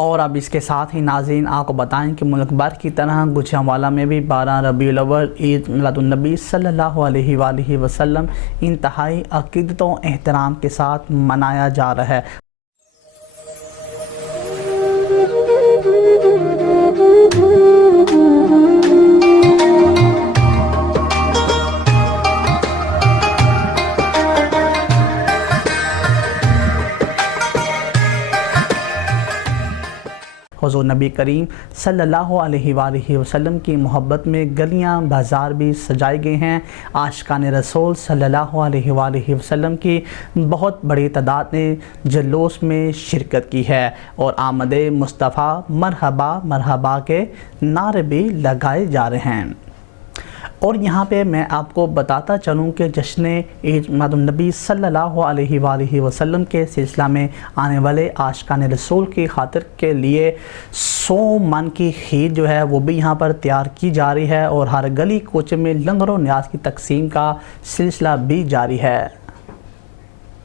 اور اب اس کے ساتھ ہی ناظرین آپ کو بتائیں کہ ملک بھر کی طرح گوجرانوالہ میں بھی 12 ربیع الاول عید میلاد النبی صلی اللہ علیہ وآلہ وسلم انتہائی عقیدت و احترام کے ساتھ منایا جا رہا ہے۔ حضور نبی کریم صلی اللہ علیہ وآلہ وسلم کی محبت میں گلیاں بازار بھی سجائے گئے ہیں۔ عاشقان رسول صلی اللہ علیہ وآلہ وسلم کی بہت بڑی تعداد نے جلوس میں شرکت کی ہے اور آمد مصطفیٰ مرحبا مرحبا کے نعرے بھی لگائے جا رہے ہیں۔ اور یہاں پہ میں آپ کو بتاتا چلوں کہ جشن عید میلاد النبی صلی اللہ علیہ وآلہ وسلم کے سلسلہ میں آنے والے عاشقان رسول کی خاطر کے لیے 100 من کی کھیر جو ہے وہ بھی یہاں پر تیار کی جا رہی ہے اور ہر گلی کوچے میں لنگر و نیاز کی تقسیم کا سلسلہ بھی جاری ہے۔